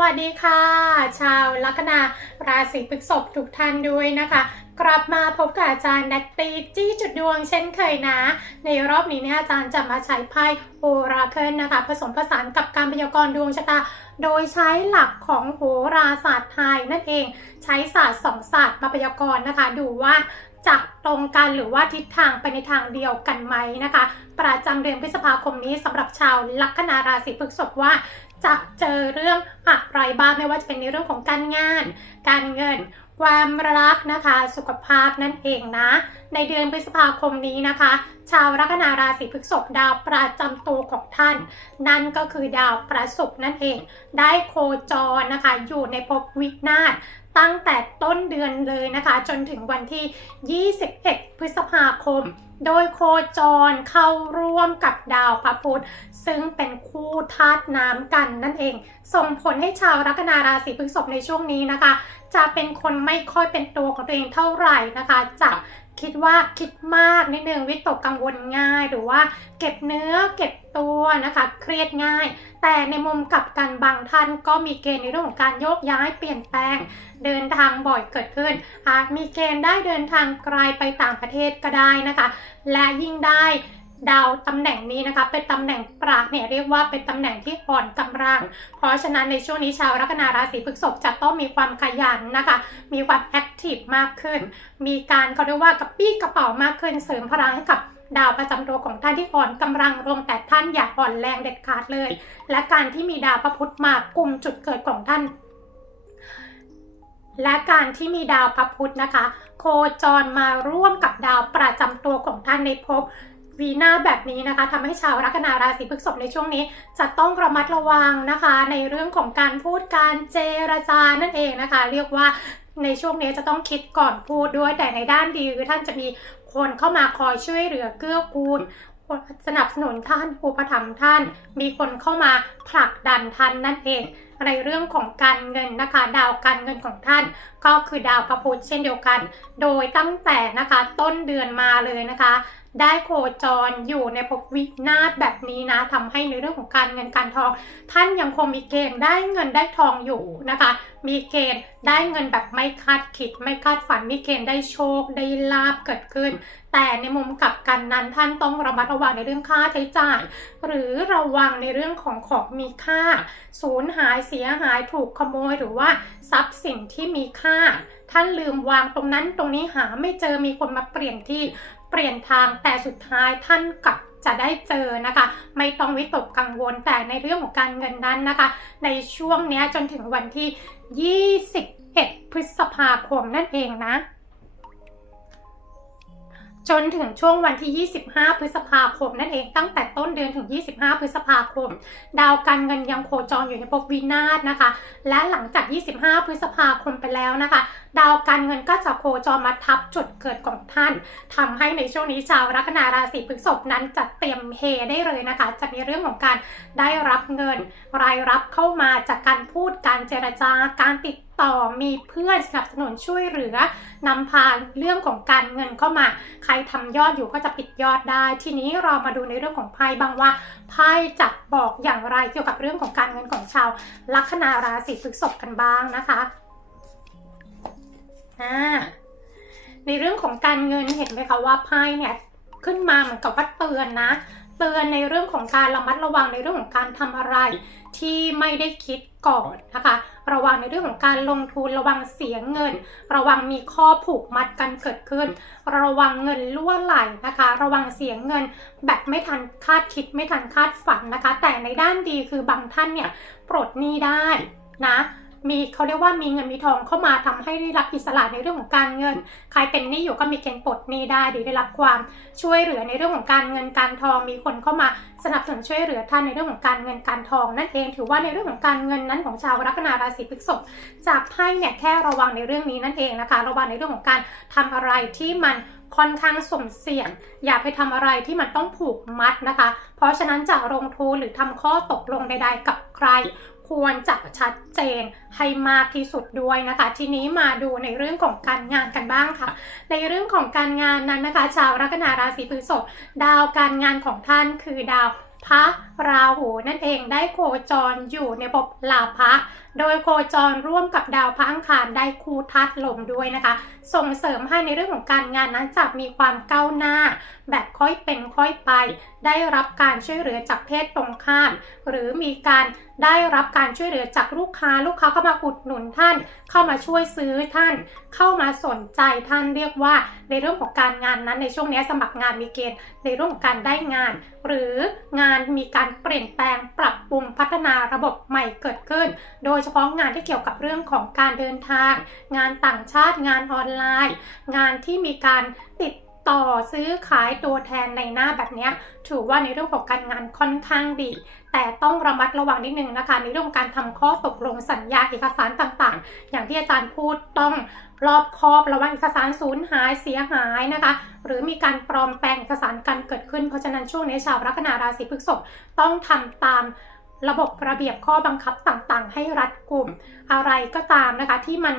วัสดีค่ะ ชาวลัคนาราศีพฤษภทุกท่านด้วยนะคะ กลับมาพบกับอาจารย์นัตตีจี้จุดดวงเช่นเคยนะ ในรอบนี้เนี่ยอาจารย์จะมาใช้ไพ่โอราเคิลนะคะ ผสมผสานกับการพยากรณ์ดวงชะตา โดยใช้หลักของโหราศาสตร์ไทยนั่นเองใช้ศาสตร์สองศาสตร์มาพยากรณ์นะคะ ดูว่าจะตรงกันหรือว่าทิศทางไปในทางเดียวกันไหมนะคะ ประจำเดือนพฤษภาคมนี้สำหรับชาวลัคนาราศีพฤษภว่า จะเจอเรื่องอะไรบ้างไม่ว่าจะเป็นในเรื่องของการงาน การเงิน ความรักนะคะ สุขภาพนั่นเองนะ ในเดือนพฤษภาคมนี้นะคะ ชาวลัคนาราศีพฤษภดาวประจำตัวของท่าน นั่นก็คือดาวประศุกร์นั่นเอง ได้โคจรนะคะ อยู่ในภพวินาศตั้งแต่ต้นเดือนเลยนะคะ จนถึงวันที่ 21 พฤษภาคม โดยโคจรเข้าร่วมกับดาวพระพุธ ซึ่งเป็นคู่ธาตุน้ำกันนั่นเอง ส่งผลให้ชาวลัคนาราศีพฤษภในช่วงนี้นะคะ จะเป็นคนไม่ค่อยเป็นตัวของตัวเองเท่าไหร่นะคะ จะ คิดว่าคิดมากนิดนึงวิตกกังวลง่าย หรือว่าเก็บเนื้อเก็บตัวนะคะเครียดง่าย แต่ในมุมกลับกันบางท่านก็มีเกณฑ์ในเรื่องของการโยกย้ายเปลี่ยนแปลง เดินทางบ่อยเกิดขึ้นอาจมีเกณฑ์ได้เดินทางไกลไปต่างประเทศก็ได้นะคะ และยิ่งได้ดาวตำแหน่งนี้นะคะเป็นตำแหน่งปราเนี่ยเรียกว่าเป็นตำแหน่งที่อ่อนกำลัง เพราะฉะนั้นในช่วงนี้ชาวลัคนาราศีพฤษภจะต้องมีความขยันนะคะ มีความแอค ทีฟมากขึ้น มีการเขาเรียกว่ากระปี้กระเป๋ามากขึ้นเสริมพลังให้กับดาวประจำตัวของท่านที่อ่อนกำลังลงแต่ท่านอย่าอ่อนแรงเด็ดขาดเลย และการที่มีดาวพระพุธมากลุ่มจุดเกิดของท่าน และการที่มีดาวพระพุธนะคะ โคจรมาร่วมกับดาวประจำตัวของท่านในภพวีนาศแบบนี้นะคะทำให้ชาวลัคนาราศีพฤษภในช่วงนี้ จะต้องระมัดระวังนะคะ ในเรื่องของการพูดการเจรจานั่นเองนะคะ เรียกว่า ในช่วงนี้จะต้องคิดก่อนพูดด้วยแต่ในด้านดีคือท่านจะมีคนเข้ามาคอยช่วยเหลือเกื้อกูลสนับสนุนท่านอุปถัมภ์ท่าน มีคนเข้ามาผลักดันท่านนั่นเองในเรื่องของการเงินนะคะ ดาวการเงินของท่าน ก็คือดาวพระพุธเช่นเดียวกัน โดยตั้งแต่นะคะต้นเดือนมาเลยนะคะ ได้โคจรอยู่ในภพวินาศแบบนี้นะทำให้ในเรื่องของการเงินการทอง ท่านยังคงมีเกณฑ์ได้เงินได้ทองอยู่นะคะ มีเกณฑ์ได้เงินแบบไม่คาดคิด ไม่คาดฝันมีเกณฑ์ได้โชค ได้ลาบเกิดขึ้น แต่ในมุมกลับกันนั้นท่านต้องระมัดระวังในเรื่องค่าใช้จ่าย หรือระวังในเรื่องของของมีค่า สูญหายเสียหายถูกขโมยหรือว่าทรัพย์สินที่มีค่าท่านลืมวางตรงนั้นตรงนี้หาไม่เจอมีคนมาเปลี่ยนที่ เปลี่ยนทางแต่สุดท้ายท่านกลับจะได้เจอนะคะ ไม่ต้องวิตกกังวลแต่ในเรื่องของการเงินนั้นนะคะ ในช่วงนี้จนถึงวันที่ 21 พฤษภาคมนั่นเองนะ จนถึงช่วงวันที่ 25 พฤษภาคมนั่นเองตั้งแต่ต้นเดือนถึง 25 พฤษภาคม ดาวการเงินยังโคจรอยู่ในภพวินาศนะคะ และหลังจาก 25 พฤษภาคมไปแล้วนะคะ ดาวการเงินก็จะโคจรมาทับจุดเกิดของท่านทำให้ในช่วงนี้ชาวลัคนาราศีพฤษภนั้นจะเตรียมเฮได้เลยนะคะ จะมีเรื่องของการได้รับเงิน รายรับเข้ามาจากการพูดการเจรจาการติดต่อมีเพื่อนสนับสนุนช่วยเหลือนำพาเรื่องของการเงินเข้ามา ใครทำยอดอยู่ก็จะปิดยอดได้ ทีนี้เรามาดูในเรื่องของไพ่บ้างว่าไพ่จะบอกอย่างไรเกี่ยวกับเรื่องของการเงินของชาวลัคนาราศีพฤษภกันบ้างนะคะ อ่าในเรื่องของการเงินเห็นไหมคะว่าไพ่เนี่ยขึ้นมาเหมือนกับว่าเตือนนะ เตือนในเรื่องของการระมัดระวังในเรื่องของการทำอะไร ที่ไม่ได้คิดก่อนนะคะ ระวังในเรื่องของการลงทุนระวังเสียเงิน ระวังมีข้อผูกมัดกันเกิดขึ้น ระวังเงินล่วไหลนะคะ ระวังเสียเงิน แบบไม่ทันคาดคิดไม่ทันคาดฝันนะคะ แต่ในด้านดีคือบางท่านเนี่ยปลดหนี้ได้นะ มีเขาเรียกว่ามีเงินมีทองเข้ามาทำให้ได้รับอิสระในเรื่องของการเงิน ใครเป็นหนี้อยู่ก็มีเกณฑ์ปลดหนี้ได้หรือได้รับความช่วยเหลือในเรื่องของการเงินการทอง มีคนเข้ามาสนับสนุนช่วยเหลือท่านในเรื่องของการเงินการทอง นั่นเองถือว่าในเรื่องของการเงินนั้นของชาวลัคนาราศีพฤษภจากไพ่เนี่ยแค่ระวังในเรื่องนี้นั่นเองนะคะ ระวังในเรื่องของการทำอะไรที่มันค่อนข้างสุ่มเสี่ยง อย่าไปทำอะไรที่มันต้องผูกมัดนะคะ เพราะฉะนั้นจะลงทุนหรือทำข้อตกลงใดๆกับใคร ควรจะชัดเจนให้มากที่สุดด้วยนะคะ ทีนี้มาดูในเรื่องของการงานกันบ้างค่ะ ในเรื่องของการงานนั้นนะคะ ชาวลัคนาราศีพฤษภดาวการงานของท่านคือดาวพระราหูนั่นเองได้โคจรอยู่ในภพลาภะโดยโคจรร่วมกับดาวพระอังคารได้คู่ทัดลมด้วยนะคะ ส่งเสริมให้ในเรื่องของการงานนั้นจะมีความก้าวหน้า แบบค่อยเป็นค่อยไป ได้รับการช่วยเหลือจากเพศตรงข้าม หรือมีการได้รับการช่วยเหลือจากลูกค้า ลูกค้าก็มาอุดหนุนท่าน เข้ามาช่วยซื้อท่าน เข้ามาสนใจท่านเรียกว่า ในเรื่องของการงานนั้นในช่วงนี้สมัครงานมีเกณฑ์ในเรื่องของการได้งาน หรืองานมีการเปลี่ยนแปลงปรับปรุงพัฒนาระบบใหม่เกิดขึ้น โดยเฉพาะงานที่เกี่ยวกับเรื่องของการเดินทาง งานต่างชาติงานออนไลน์ งานที่มีการติด ต่อซื้อขายตัวแทนในหน้าแบบนี้ถือว่าในเรื่องของการงานค่อนข้างดี แต่ต้องระมัดระวังนิดนึงนะคะ ในเรื่องการทำข้อตกลงสัญญาเอกสารต่างๆ อย่างที่อาจารย์พูดต้องรอบคอบระวังเอกสารสูญหายเสียหายนะคะ หรือมีการปลอมแปลงเอกสารกันเกิดขึ้นเพราะฉะนั้นช่วงนี้ชาวลัคนาราศีพฤษภต้องทำตามระบบระเบียบข้อบังคับต่างๆ ให้รัดกุมอะไรก็ตามนะคะที่มัน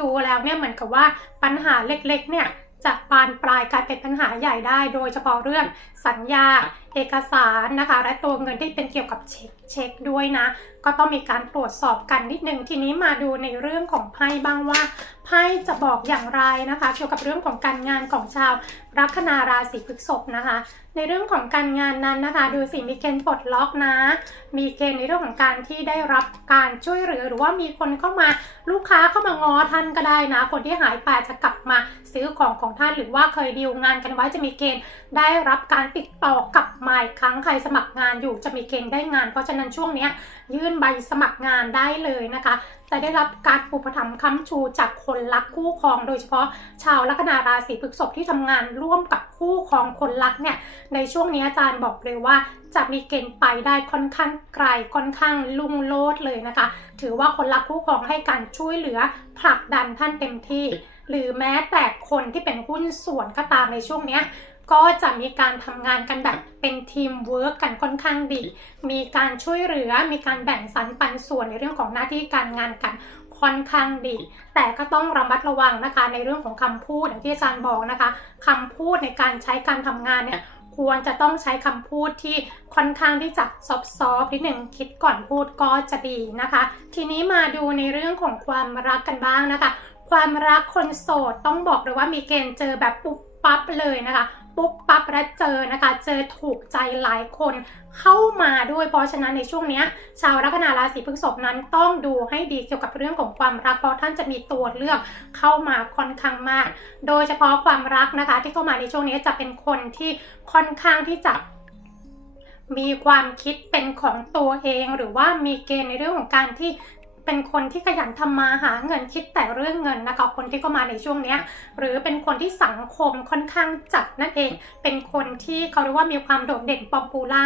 ดูแล้วเนี่ยเหมือนกับว่าปัญหาเล็กๆเนี่ย จะบานปลายกลายเป็นปัญหาใหญ่ได้ โดยเฉพาะเรื่องสัญญาเอกสารนะคะ และตัวเงินที่เป็นเกี่ยวกับเช็คเช็คด้วยนะ ก็ต้องมีการตรวจสอบกันนิดนึงทีนี้มาดูในเรื่องของไพ่บ้างว่าไพ่จะบอกอย่างไรนะคะ เกี่ยวกับเรื่องของการงานของชาวลัคนาราศีพฤษภนะคะ ในเรื่องของการงานนั้นนะคะ ดูสิมีเกณฑ์ปลดล็อกนะ มีเกณฑ์ในเรื่องของการที่ได้รับการช่วยเหลือหรือว่ามีคนเข้ามาลูกค้าเข้ามางอท่านก็ได้นะ คนที่หายไปจะกลับมาซื้อของของท่านหรือว่าเคยดีลงานกันไว้จะมีเกณฑ์ได้รับการติดต่อกลับมาอีกครั้งใครสมัครงานอยู่จะมีเกณฑ์ได้งาน เพราะฉะนั้นช่วงนี้ยื่นใบสมัครงานได้เลยนะคะจะได้รับการอุปถัมภ์ค้ำชูจากคนรักคู่ครองโดยเฉพาะชาวลัคนาราศีพฤษภที่ทำงานร่วมกับคู่ครองคนรักเนี่ยในช่วงนี้อาจารย์บอกเลยว่าจะมีเกณฑ์ไปได้ค่อนข้างไกลค่อนข้างลุ่งโลดเลยนะคะ ถือว่าคนรักคู่ครองให้การช่วยเหลือผลักดันท่านเต็มที่ หรือแม้แต่คนที่เป็นหุ้นส่วนก็ตามในช่วงนี้ ก็จะมีการทำงานกันแบบเป็นทีมเวิร์กกันค่อนข้างดี มีการช่วยเหลือ มีการแบ่งสรรปันส่วนในเรื่องของหน้าที่การงานกันค่อนข้างดี แต่ก็ต้องระมัดระวังนะคะ ในเรื่องของคำพูดอย่างที่อาจารย์บอกนะคะคำพูดในการใช้การทำงานเนี่ยควรจะต้องใช้คำพูดที่ค่อนข้างที่จะซอฟต์ๆนิดหนึ่งคิดก่อนพูดก็จะดีนะคะ ทีนี้มาดูในเรื่องของความรักกันบ้างนะคะ ความรักคนโสดต้องบอกเลยว่ามีเกณฑ์เจอแบบปุ๊บปั๊บเลยนะคะ ปุ๊บปั๊บและเจอนะคะ เจอถูกใจหลายคนเข้ามาด้วย เพราะฉะนั้นในช่วงนี้ชาวลัคนาราศีพฤษภนั้นต้องดูให้ดีเกี่ยวกับเรื่องของความรักเพราะท่านจะมีตัวเลือกเข้ามาค่อนข้างมาก โดยเฉพาะความรักนะคะ ที่เข้ามาในช่วงนี้จะเป็นคนที่ค่อนข้างที่จะมีความคิดเป็นของตัวเอง หรือว่ามีเกณฑ์ในเรื่องของการที่ เป็นคนที่ขยันทำมาหาเงินคิดแต่เรื่องเงินนะคะ คนที่เข้ามาในช่วงเนี้ยหรือเป็นคนที่สังคมค่อนข้างจัดนั่นเอง เป็นคนที่เขาเรียกว่ามีความโดดเด่นป๊อปปูล่า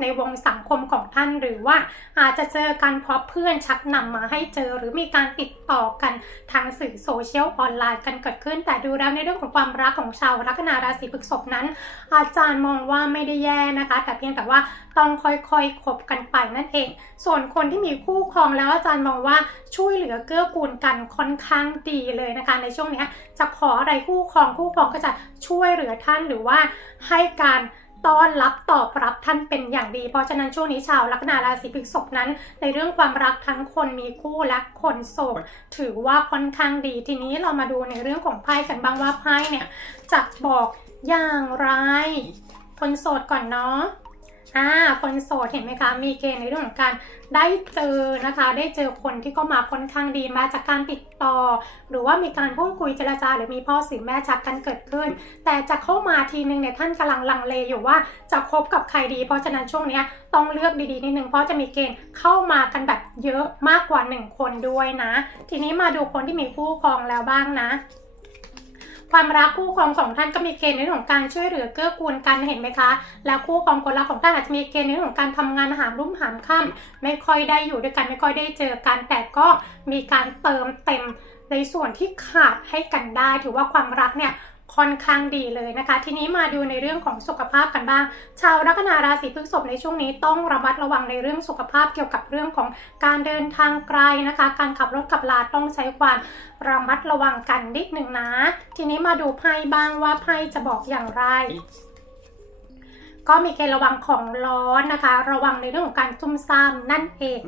ในวงสังคมของท่านหรือว่าอาจจะเจอกันเพราะเพื่อนชักนำมาให้เจอ หรือมีการติดต่อกันทางสื่อโซเชียลออนไลน์กันเกิดขึ้น แต่ดูแล้วในเรื่องของความรักของชาวลัคนาราศีพฤษภนั้น อาจารย์มองว่าไม่ได้แย่นะคะ แต่เพียงแต่ว่า ต้องค่อยๆคบกันไปนั่นเอง ส่วนคนที่มีคู่ครองแล้วอาจารย์มองว่าช่วยเหลือเกื้อกูลกันค่อนข้างดีเลยนะคะในช่วงนี้จะขออะไรคู่ครองคู่ครองก็จะช่วยเหลือท่านหรือว่าให้การต้อนรับตอบรับท่านเป็นอย่างดี เพราะฉะนั้นช่วงนี้ชาวลัคนาราศีพฤษภนั้น ในเรื่องความรักทั้งคนมีคู่และคนโสดถือว่าค่อนข้างดีทีนี้เรามาดูในเรื่องของไพ่กันบ้างว่าไพ่เนี่ยจะบอกอย่างไร คนโสดก่อนเนาะ อ่าคนโสดเห็นไหมคะ มีเกณฑ์ในเรื่องของการได้เจอนะคะ ได้เจอคนที่เข้ามาค่อนข้างดีมาจากการติดต่อ หรือว่ามีการพูดคุยเจรจา หรือมีพ่อสื่อแม่ชักกันเกิดขึ้น แต่จะเข้ามาทีนึงเนี่ยท่านกำลังลังเลอยู่ว่าจะคบกับใครดี เพราะฉะนั้นช่วงนี้ต้องเลือกดีๆนิดนึงเพราะจะมีเกณฑ์เข้ามากันแบบเยอะมากกว่า 1 คนด้วยนะ ทีนี้มาดูคนที่มีคู่ครองแล้วบ้างนะ ความรักคู่ครองของท่านก็มีเกณฑ์ในเรื่องของการช่วยเหลือเกื้อกูลกันเห็นไหมคะ แล้วคู่ครองคนรักของท่านอาจจะมีเกณฑ์ในเรื่องของการทำงานหามรุ่มหามค่ำไม่ค่อยได้อยู่ด้วยกันไม่ค่อยได้เจอกันแต่ก็มีการเติมเต็มในส่วนที่ขาดให้กันได้ ถือว่าความรักเนี่ย ค่อนข้างดีเลยนะคะ ทีนี้มาดูในเรื่องของสุขภาพกันบ้าง ชาวลัคนาราศีพฤษภในช่วงนี้ต้องระมัดระวังในเรื่องสุขภาพเกี่ยวกับเรื่องของการเดินทางไกลนะคะ การขับรถขับลาต้องใช้ความระมัดระวังกันนิดหนึ่งนะ ทีนี้มาดูไพ่บ้างว่าไพ่จะบอกอย่างไรก็มีเกณฑ์ระวังของร้อนนะคะ ระวังในเรื่องของการซุ่มซ่ามนั่นเอง